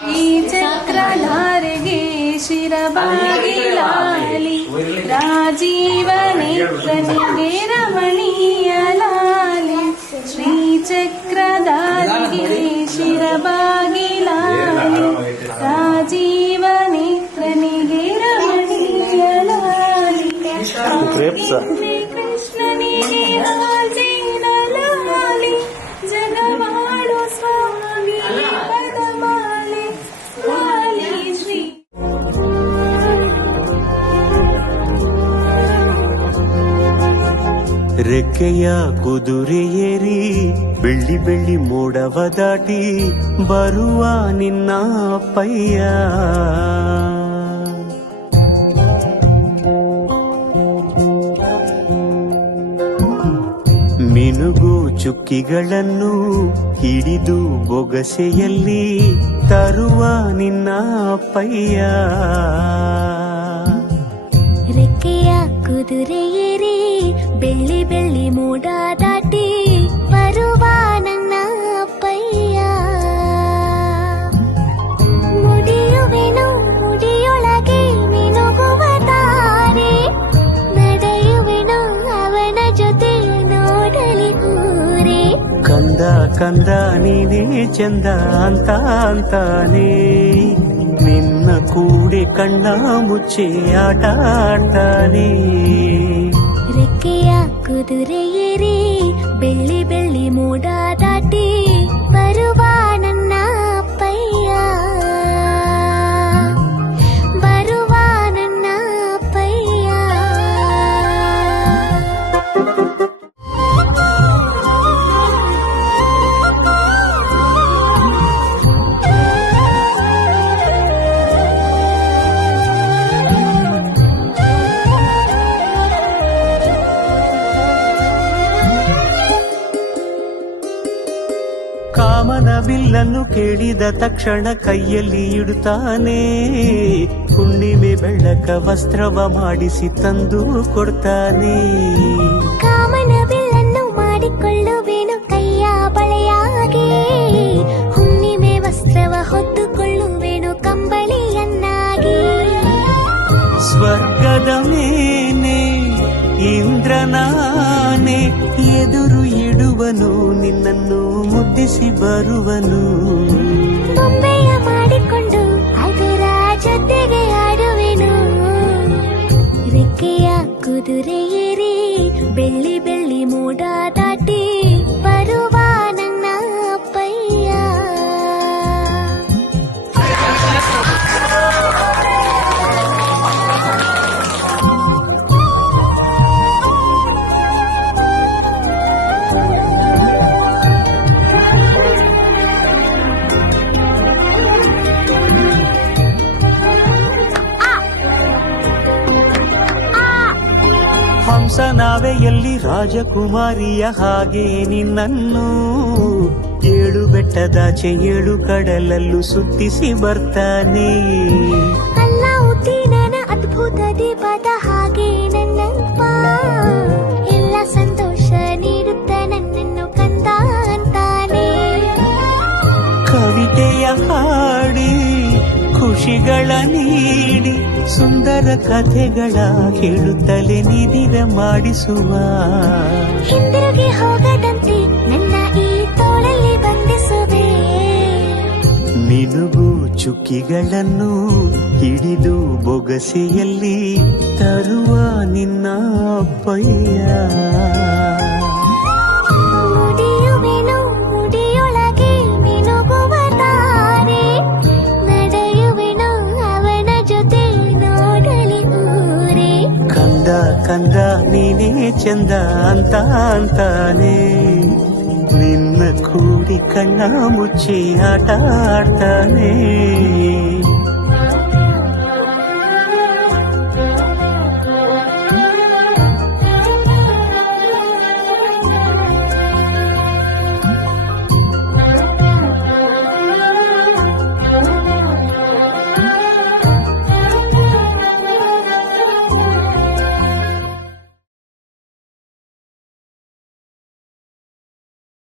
ಈ ಚಕ್ರಧಾರೆಗೆ ಶಿರಬಾಗಿಲಾಲಿ ರಾಜೀವ ನೇತ್ರನಿಗೆ ರಮಣೀಯ ಲಾಲಿ ಶ್ರೀ ಚಕ್ರಧಾರೆಗೆ ಶಿರಬಾಗಿಲಾಲಿ ರಾಜೀವ ನೇತ್ರನಿಗೆ ರಮಣೀಯ ಲಾಲಿ ಕೃಷ್ಣನಿಗೆ ರಾಜೀವ ಲಾಲಿ ಜಗವಾಳು ಸ್ವಾಮಿ ಪದಮಾಲೆ ಲಾಲಿ ಶ್ರೀ ರೆಕ್ಕೆಯ ಕುದುರೆ ಏರಿ ಬೆಳ್ಳಿ ಬೆಳ್ಳಿ ಮೋಡವ ದಾಟಿ ಬರುವ ನಿನ್ನ ಅಪ್ಪಯ್ಯ ಮಿನುಗು ಚುಕ್ಕಿಗಳನ್ನು ಹಿಡಿದು ಬೊಗಸೆಯಲ್ಲಿ ತರುವ ನಿನ್ನ ಅಪ್ಪಯ್ಯ ರೆಕ್ಕೆಯ ಕುದುರೆ ಏರಿ ಬೆಳ್ಳಿ ಬೆಳ್ಳಿ ಮೋಡ ದಾಟಿ ಬರುವ ನನ್ನ ಅಪ್ಪಯ್ಯ ಮುಡಿಯುವೆನು ಮುಡಿಯೊಳಗೆ ಮಿನುಗುವ ತಾರೆ ನಡೆಯುವೆನು ಅವನ ಜೊತೆ ನೋಡಲಿ ಊರೇ ಕಂದ ಕಂದ ನೀನೇ ಚಂದ ಅಂತ ಅಂತಾನೆ ನಿನ್ನ ಕೂಡೆ ಕಣ್ಣ ಮುಚ್ಚೆ ಆಟ ಆಡ್ತಾನೆ ರೆಕ್ಕೆಯ ಕುದುರೆ ಏರಿ ಬೆಳ್ಳಿ ಬೆಳ್ಳಿ ಮೋಡ ದಾಟಿ ಬರುವ ನನ್ನ ಅಪ್ಪಯ್ಯ ಬರುವ ನನ್ನ ಅಪ್ಪಯ್ಯ ಕಾಮನ ಬಿಲ್ಲನ್ನು ಕೇಳಿದ ತಕ್ಷಣ ಕೈಯಲ್ಲಿ ಇಡುತ್ತಾನೆ ಹುಣ್ಣಿಮೆ ಬೆಳಕ ವಸ್ತ್ರವ ಮಾಡಿಸಿ ತಂದು ಕೊಡ್ತಾನೆ ಕಾಮನ ಬಿಲ್ಲನ್ನು ಮಾಡಿಕೊಳ್ಳುವೆನು ಕೈಯ ಬಳೆಯಾಗಿ ಹುಣ್ಣಿಮೆ ವಸ್ತ್ರವ ಹೊತ್ತುಕೊಳ್ಳುವೆನು ಕಂಬಳಿಯನ್ನಾಗಿ ಸ್ವರ್ಗದ ಮೇನೆ ಇಂದ್ರನಾನೆ ಎದುರು ಇಡುವನು ನಿನ್ನನ್ನು ಮುದ್ದಿಸಿ ಬರುವನು ಬೊಂಬೆಯ ಮಾಡಿಕೊಂಡು ಅದರ ಜೊತೆಗೆ ಆಡುವೆನು ರೆಕ್ಕೆಯ ಕುದುರೆ ಏರಿ ಬೆಳ್ಳಿ ಬೆಳ್ಳಿ ಮೋಡ ದಾಟಿ ಬರುವ ನನ್ನ ಅಪ್ಪಯ್ಯ ಹಂಸ ನಾವೆಯಲ್ಲಿ ರಾಜಕುಮಾರಿಯ ಹಾಗೆ ನಿನ್ನನ್ನು ಏಳು ಬೆಟ್ಟದಾಚೆ ಏಳು ಕಡಲಲ್ಲೂ ಸುತ್ತಿಸಿ ಬರ್ತಾನೆ ಅಲ್ಲಾವುದ್ದೀನನ ಅದ್ಭುತ ದೀಪದ ಹಾಗೆ ನನ್ನಪ್ಪ ಎಲ್ಲ ಸಂತೋಷ ನೀಡುತ್ತ ನನ್ನನ್ನು ಕಂದ ಅಂತಾನೆ ಕವಿತೆಯ ಹಾಡಿ ಖುಷಿಗಳ ನೀಡಿ ಸುಂದರ ಕಥೆಗಳ ಹೇಳುತ್ತಲೇ ನಿಧಿರ ಮಾಡಿಸುವ ಹಿಂದಿರುಗಿ ಹೋಗದಂತೆ ನನ್ನ ಈ ತೋಳಲ್ಲಿ ಬಂಧಿಸುವೆ ಮಿನುಗು ಚುಕ್ಕಿಗಳನ್ನು ಹಿಡಿದು ಬೊಗಸೆಯಲ್ಲಿ ತರುವ ನಿನ್ನ ಅಪ್ಪಯ್ಯ ಮುಡಿಯುವೆನು ಮುಡಿಯೊಳಗೆ ಮಿನುಗುವ ತಾರೆ ನಡೆಯುವೆನು ಅವನ ಜೊತೆ ನೋಡಲಿ ಊರೇ ಕಂದ ಕಂದ ನೀನೇ ಚಂದ ಅಂತ ಅಂತಾನೆ ನಿನ್ನ ಕೂಡಿ ಕಣ್ಣ ಮುಚ್ಚಿ ಆಟ ಆಡ್ತಾನೆ